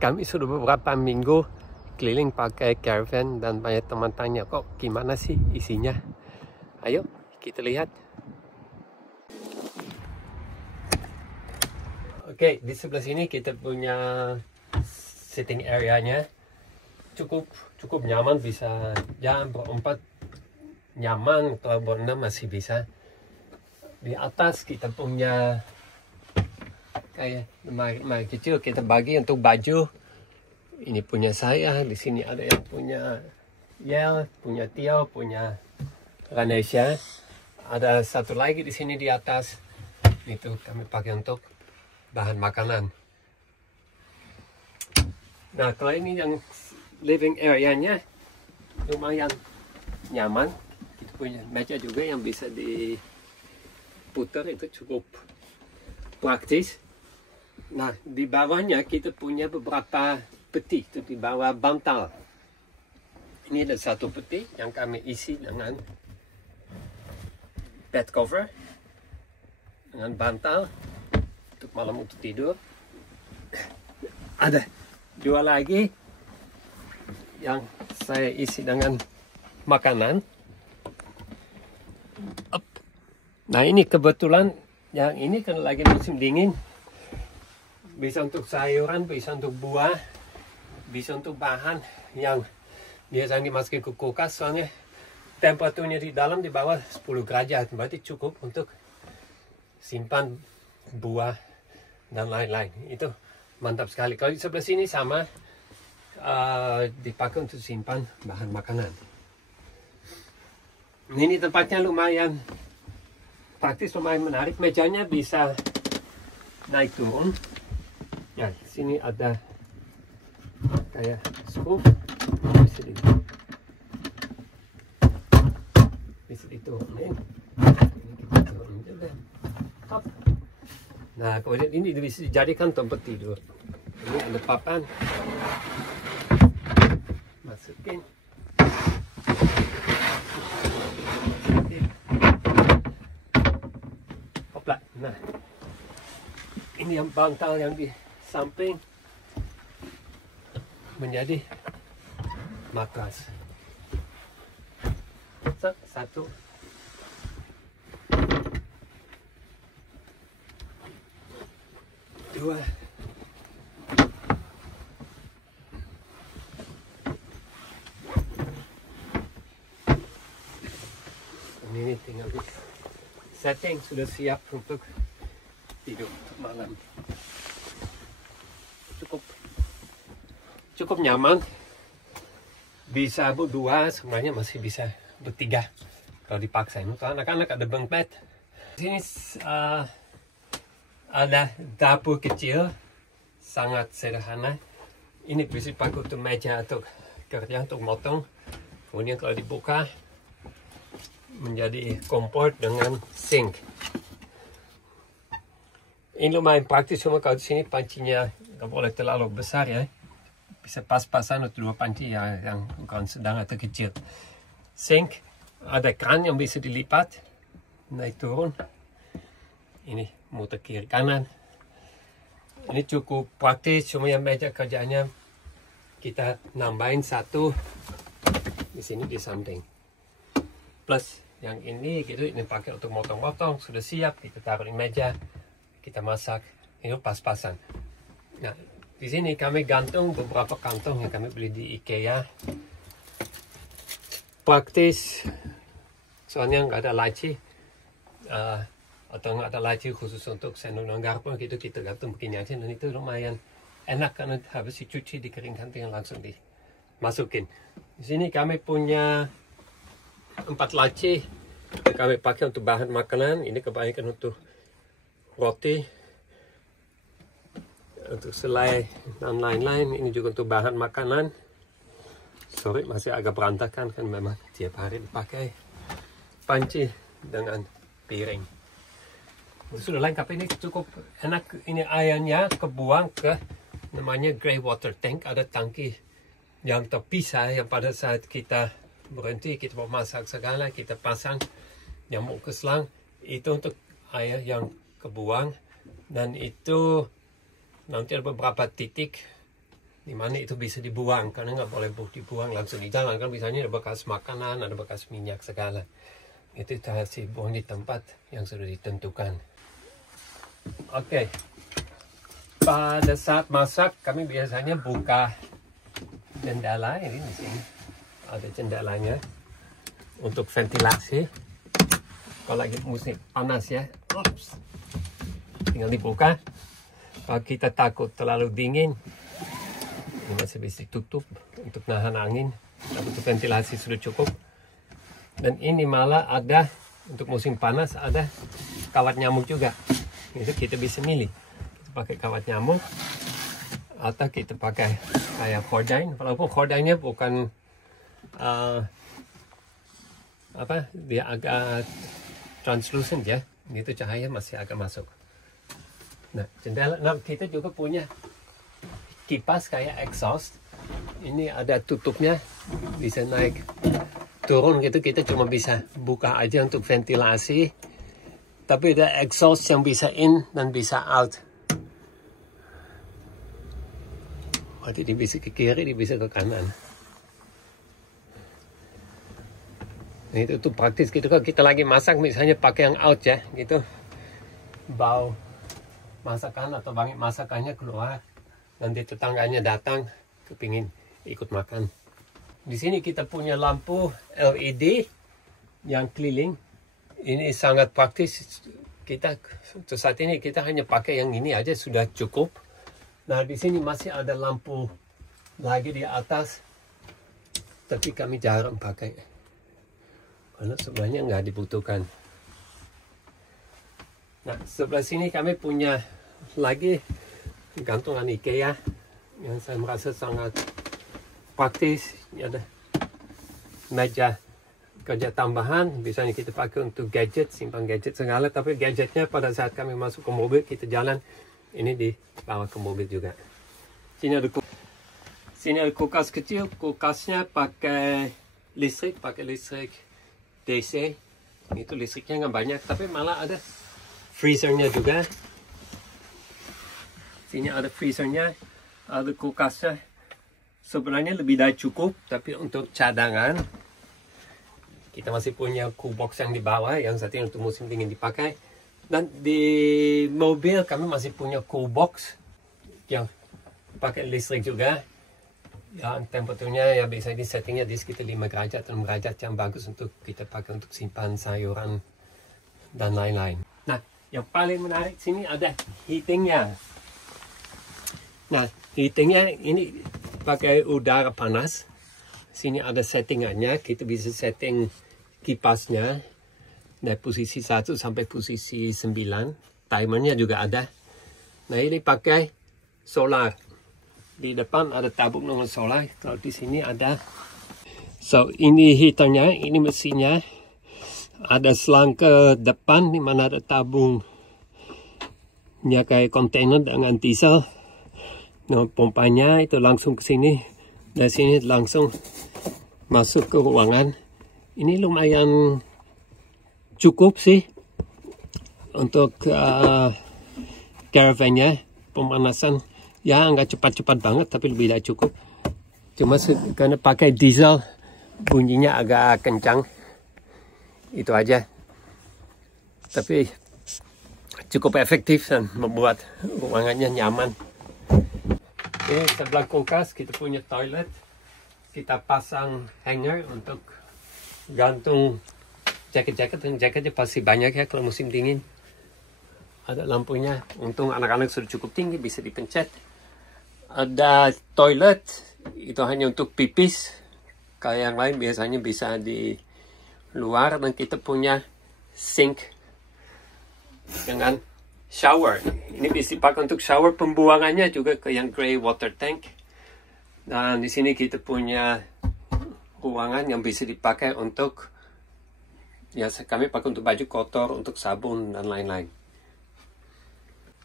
Kami sudah beberapa minggu keliling pakai caravan dan banyak teman tanya, kok gimana sih isinya? Ayo kita lihat. Oke, di sebelah sini kita punya sitting area-nya. Cukup nyaman, bisa berempat nyaman, kalau berenam masih bisa. Di atas kita punya kayak lemari kecil, kita bagi untuk baju. Ini punya saya, di sini ada yang punya Yel, punya Tio, punya Ranesha. Ada satu lagi di sini di atas. Itu kami pakai untuk bahan makanan. Nah, kalau ini yang living area-nya lumayan nyaman. Kita punya meja juga yang bisa diputar, itu cukup praktis. Nah, di bawahnya kita punya beberapa peti, itu di bawah bantal. Ini ada satu peti yang kami isi dengan bed cover, dengan bantal untuk malam untuk tidur. Ada dua lagi yang saya isi dengan makanan. Nah, ini kebetulan yang ini kan lagi musim dingin. Bisa untuk sayuran, bisa untuk buah, bisa untuk bahan yang biasanya dimasukin ke kulkas, soalnya temperaturnya di dalam di bawah 10 derajat, berarti cukup untuk simpan buah dan lain-lain. Itu mantap sekali. Kalau di sebelah sini sama, dipakai untuk simpan bahan makanan. Ini tempatnya lumayan praktis, lumayan menarik. Mejanya bisa naik turun. Ya, sini ada kayak scoop, bisa diturunin. Ini kita turunin juga. Top. Nah, kemudian ini bisa dijadikan tempat tidur. Ini ada papan, masukin. Hopla. Nah, ini yang bantal yang di samping menjadi matras. Satu, dua, ini tinggal di setting, sudah siap untuk tidur malam. Cukup nyaman, bisa berdua, sebenarnya masih bisa bertiga kalau dipaksain. Untuk anak-anak ada bunk bed. Di sini ada dapur kecil, sangat sederhana. Ini bisa dipakai untuk meja atau kerja untuk motong. Kemudian kalau dibuka menjadi kompor dengan sink. Ini lumayan praktis, cuma kalau di sini pancinya nggak boleh terlalu besar ya. Bisa pas-pasan untuk dua panci ya, yang ukuran sedang atau kecil. Sink, ada kran yang bisa dilipat, naik turun. Ini muter kiri kanan. Ini cukup praktis, cuma yang meja kerjanya kita nambahin satu di sini di samping. Plus yang ini gitu, ini pakai untuk motong-motong, sudah siap, kita taruh di meja, kita masak, ini pas-pasan. Nah, di sini kami gantung beberapa kantong yang kami beli di IKEA. Praktis, soalnya nggak ada laci, atau nggak ada laci khusus untuk sendok dan garpu, gitu kita gantung begini aja, dan itu lumayan enak karena habis dicuci, dikeringkan, tinggal langsung dimasukin. Di sini kami punya 4 laci yang kami pakai untuk bahan makanan. Ini kebanyakan untuk roti, untuk selai dan lain-lain. Ini juga untuk bahan makanan. Sorry, masih agak berantakan kan, memang tiap hari dipakai. Panci dengan piring. Sudah lengkap, ini cukup enak. Ini airnya kebuang ke namanya grey water tank. Ada tangki yang terpisah, yang pada saat kita berhenti, kita mau masak segala, kita pasang nyamuk ke selang. Itu untuk air yang kebuang. Dan itu nanti ada beberapa titik di mana itu bisa dibuang, karena nggak boleh dibuang langsung di jalan kan, misalnya ada bekas makanan, ada bekas minyak segala, itu harus dibuang di tempat yang sudah ditentukan. Oke. Pada saat masak kami biasanya buka jendela, ini di sini ada jendelanya untuk ventilasi. Kalau lagi musim panas ya, tinggal dibuka. Kalau kita takut terlalu dingin, ini masih bisa ditutup untuk nahan angin. Tapi untuk ventilasi sudah cukup. Dan ini malah ada untuk musim panas ada kawat nyamuk juga. Itu kita bisa milih. Pakai kawat nyamuk atau kita pakai kayak gordine, walaupun gordine-nya bukan dia agak translucent ya, itu cahaya masih agak masuk. Nah, jendela, kita juga punya kipas kayak exhaust, ini ada tutupnya, bisa naik turun gitu, kita cuma bisa buka aja untuk ventilasi, tapi ada exhaust yang bisa in dan bisa out. Jadi dia bisa ke kiri, dia bisa ke kanan. Nah, itu tuh praktis gitu. Kalau kita lagi masak misalnya pakai yang out ya, gitu. Bau masakan atau wangi masakannya keluar. Nanti tetangganya datang, kepingin ikut makan. Di sini kita punya lampu LED yang keliling. Ini sangat praktis. Kita untuk saat ini kita hanya pakai yang ini aja sudah cukup. Nah, di sini masih ada lampu lagi di atas, tapi kami jarang pakai karena sebenarnya nggak dibutuhkan. Nah, sebelah sini kami punya lagi gantungan IKEA yang saya merasa sangat praktis. Ini ada meja kerja tambahan, biasanya kita pakai untuk gadget, simpan gadget segala, tapi gadgetnya pada saat kami masuk ke mobil, kita jalan, ini dibawa ke mobil juga. Sini ada kulkas kecil, kulkasnya pakai listrik DC. Itu listriknya nggak banyak, tapi malah ada freezernya juga. Sini ada freezernya, ada kulkasnya. Sebenarnya lebih dari cukup, tapi untuk cadangan kita masih punya cool box yang di bawah, yang saat ini untuk musim dingin dipakai. Dan di mobil kami masih punya cool box yang pakai listrik juga. Yang temperaturnya ya biasanya di settingnya di sekitar 5 derajat, 6 derajat yang bagus untuk kita pakai untuk simpan sayuran dan lain-lain. Nah, yang paling menarik sini ada heatingnya. Nah, heatingnya ini pakai udara panas. Sini ada settingannya, kita bisa setting kipasnya dari posisi 1 sampai posisi 9. Timernya juga ada. Nah, ini pakai solar. Di depan ada tabung nomor solar. Kalau di sini ada. So, ini heaternya, ini mesinnya. Ada selang ke depan di mana ada tabungnya kayak kontainer dengan diesel. Nah, pompanya itu langsung ke sini. Dari sini langsung masuk ke ruangan. Ini lumayan cukup sih untuk caravannya. Pemanasan ya nggak cepat-cepat banget, tapi lebih dari cukup. Cuma karena pakai diesel bunyinya agak kencang, itu aja. Tapi cukup efektif dan membuat ruangannya nyaman. Ini sebelah kulkas kita punya toilet. Kita pasang hanger untuk gantung jaket-jaket. Dan jaketnya pasti banyak ya kalau musim dingin. Ada lampunya. Untung anak-anak sudah cukup tinggi, bisa dipencet. Ada toilet. Itu hanya untuk pipis. Kalau yang lain biasanya bisa di luar. Dan kita punya sink dengan shower. Ini bisa dipakai untuk shower, pembuangannya juga ke yang grey water tank. Dan di sini kita punya ruangan yang bisa dipakai untuk, ya kami pakai untuk baju kotor, untuk sabun dan lain-lain.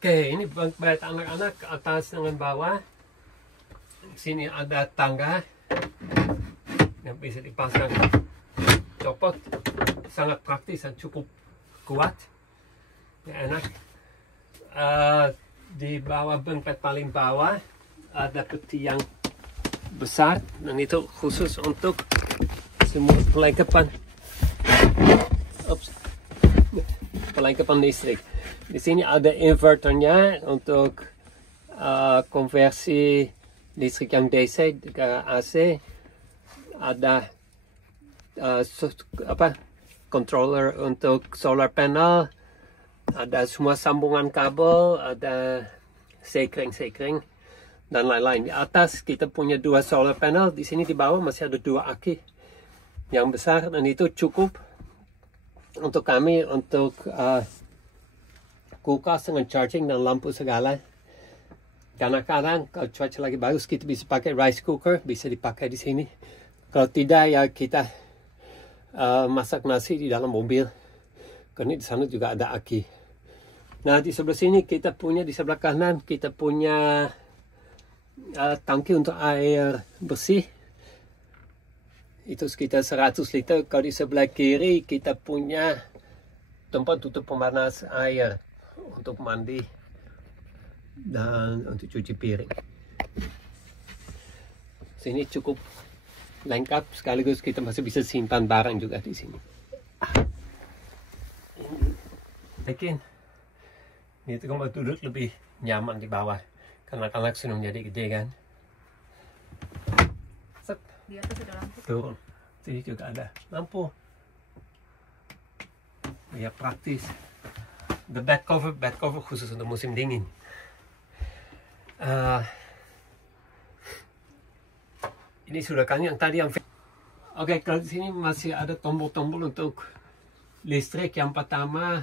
Oke, ini bed anak-anak ke atas dengan bawah. Di sini ada tangga yang bisa dipasang copot, sangat praktis dan cukup kuat. Ya, enak. Di bawah bunk bed paling bawah ada peti yang besar dan itu khusus untuk semua pelengkapan listrik. Di sini ada inverternya untuk konversi listrik yang DC ke AC. Ada controller untuk solar panel. Ada semua sambungan kabel, ada sekring dan lain-lain. Di atas kita punya 2 solar panel. Di sini di bawah masih ada 2 aki yang besar dan itu cukup untuk kami untuk kulkas dengan charging dan lampu segala. Kadang-kadang kalau cuaca lagi bagus kita bisa pakai rice cooker, bisa dipakai di sini. Kalau tidak ya kita masak nasi di dalam mobil. Karena di sana juga ada aki. Nah di sebelah sini kita punya, di sebelah kanan kita punya tangki untuk air bersih. Itu sekitar 100 liter. Kalau di sebelah kiri kita punya tempat tutup pemanas air untuk mandi dan untuk cuci piring. Sini cukup lengkap, sekaligus kita masih bisa simpan barang juga di sini. Mungkin ini tempat duduk lebih nyaman di bawah karena anak sudah menjadi gede kan. Di atas ada lampu. Turun. Sini juga ada lampu. Ya praktis. The bed cover khusus untuk musim dingin. Ini sudah kan yang tadi yang. Oke, kalau di sini masih ada tombol-tombol untuk listrik. Yang pertama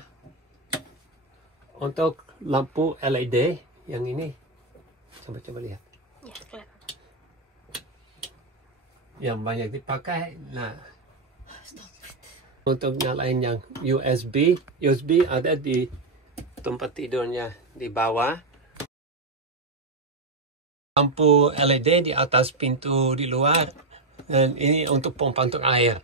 untuk lampu LED yang ini. Coba lihat. Ya, kelihatan. Yang banyak dipakai. Nah, untuk nyalain yang USB ada di tempat tidurnya di bawah. Lampu LED di atas pintu di luar. Dan ini untuk pompa untuk air.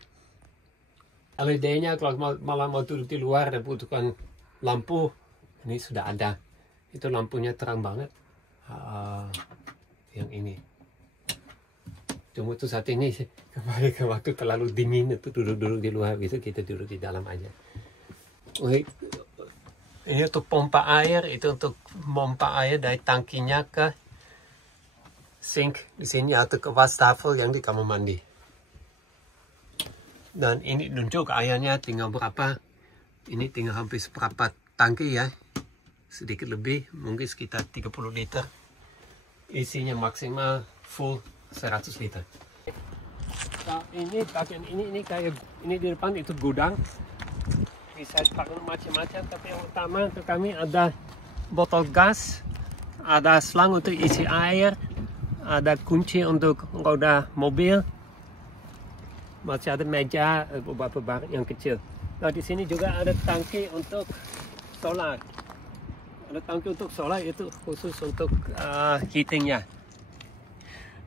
LED-nya kalau malam mau duduk di luar dan butuhkan lampu, ini sudah ada. Itu lampunya terang banget. Yang ini. Cuma itu saat ini kembali ke waktu terlalu dingin itu duduk-duduk di luar, gitu kita duduk di dalam aja. Ini untuk pompa air, itu untuk pompa air dari tangkinya ke sink di sini atau ke wastafel yang di kamar mandi. Dan ini nunjuk airnya tinggal berapa. Ini tinggal hampir seperempat tangki ya. Sedikit lebih, mungkin sekitar 30 liter. Isinya maksimal full 100 liter. Nah, ini bagian ini kayak ini di depan itu gudang. Bisa dipakai macam-macam, tapi yang utama untuk kami ada botol gas, ada selang untuk isi air, ada kunci untuk roda mobil, masih ada meja, beberapa barang yang kecil. Nah di sini juga ada tangki untuk solar. Ada tangki untuk solar itu khusus untuk heatingnya.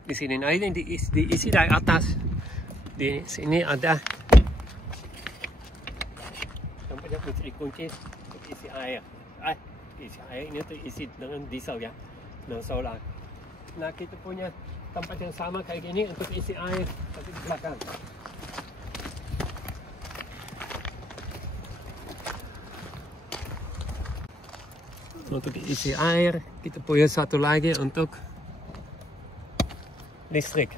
Di sini, nah ini diisi dari atas. Di sini ada tempatnya kunci untuk isi air. Isi air ini tuh isi dengan diesel ya, dengan solar. Nah kita punya tempat yang sama kayak gini untuk isi air, tapi di belakang. Untuk isi air, kita punya satu lagi untuk listrik.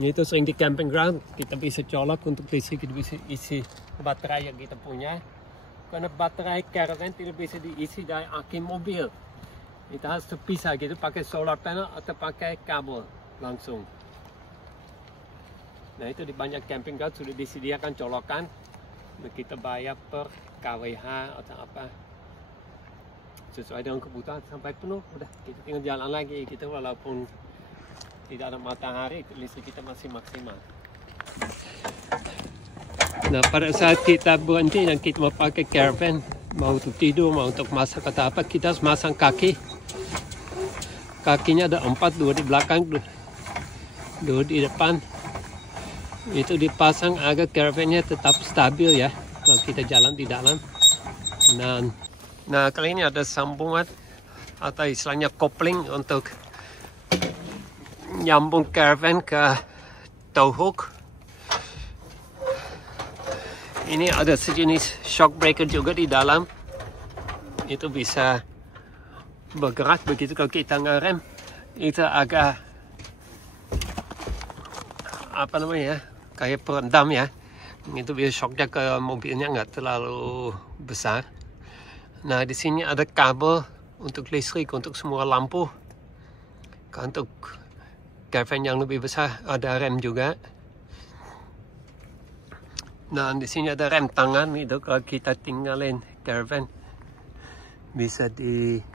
Ini itu sering di camping ground, kita bisa colok untuk listrik, kita bisa isi baterai yang kita punya. Karena baterai caravan tidak bisa diisi dari aki mobil. Kita harus terpisah gitu, pakai solar panel atau pakai kabel langsung. Nah itu di banyak camping ground sudah disediakan colokan. Kita bayar per kWh atau apa. Sesuai dengan kebutuhan sampai penuh, udah kita tinggal jalan lagi. Kita walaupun tidak ada matahari, listrik kita masih maksimal. Nah pada saat kita berhenti dan kita mau pakai caravan, mau untuk tidur, mau untuk masak atau apa, kita harus masang kaki. Kakinya ada 4, 2 di belakang, 2 di depan. Itu dipasang agar caravannya tetap stabil ya, kalau kita jalan di dalam. Nah kali ini ada sambungan atau istilahnya kopling untuk nyambung caravan ke tow hook. Ini ada sejenis shock breaker juga di dalam. Itu bisa bergerak begitu kalau kita ngerem. Itu agak apa namanya, kayak peredam ya. Itu biar shocknya ke mobilnya nggak terlalu besar. Nah, di sini ada kabel untuk listrik untuk semua lampu. Untuk caravan yang lebih besar ada rem juga. Nah, di sini ada rem tangan itu kalau kita tinggalin caravan bisa dipasang.